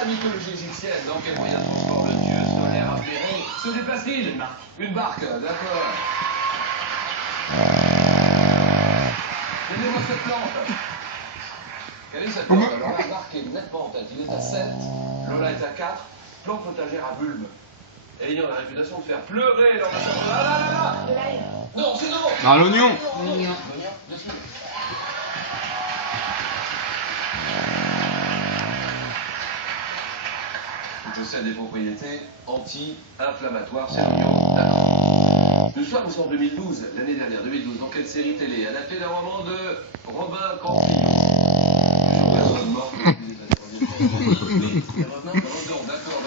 la mythologie égyptienne, dans quel moyen de transport le dieu solaire appelé se déplace-t-il? Une barque, d'accord. Donnez-moi cette plante. Quelle est cette plante? Alors la barque est nettement en tête. Il est à 7, Lola est à 4, plante potagère à bulbe. Ayant la réputation de faire pleurer lors de sa... Ah là là là! De l'ail. Non, c'est non! Ah, l'oignon. L'oignon. Bien sûr. Il possède des propriétés anti-inflammatoires, c'est l'oignon. D'accord. Nous sommes en 2012, l'année dernière, 2012. Dans quelle série télé? Adaptée d'un roman de Robin Campillo. Une personne morte. Mais maintenant, d'accord.